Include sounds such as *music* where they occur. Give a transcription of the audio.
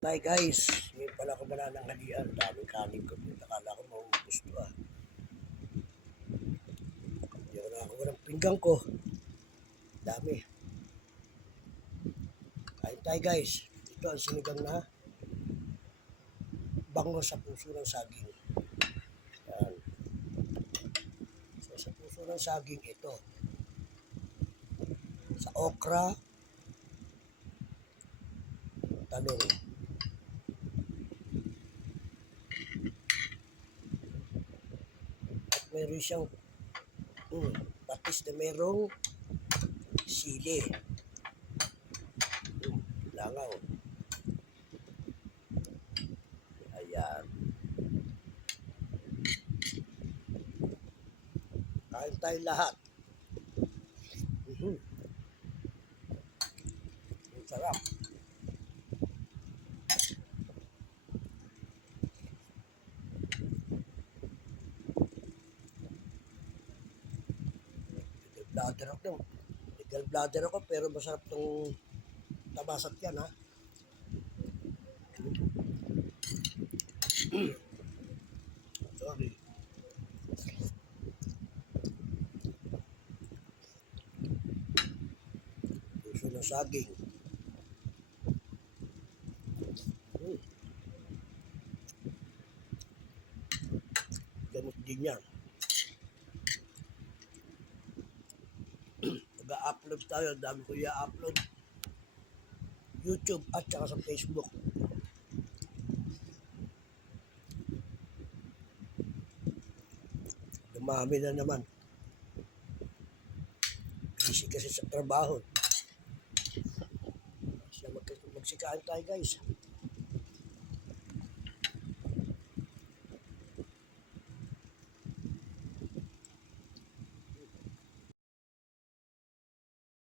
Hi guys, ngayon pala ako manananghalian. Daming kanin ko dito. Akala ko maubos to ah. Hindi ako nakakuha ng pinggang ko. Dami. Kain tayo guys. Ito ang sinigang na bango sa puso ng saging. Yan. So, sa puso ng saging ito. Sa okra, talong. Meron siyang mm, patis na merong sili. Mm, langaw. Ayan. Kain tayo lahat. Mhm. Ang sarap. Bladder ako. Legal bladder ako pero masarap tong tabasat yan ha. *clears throat* Sorry. Puso ng saging. Hmm. Gamot din yan. Mag-upload tayo. Dami ko i-upload. YouTube at saka sa Facebook. Dumami na naman. Busy kasi sa trabaho. Siya mag magsikaan tayo guys.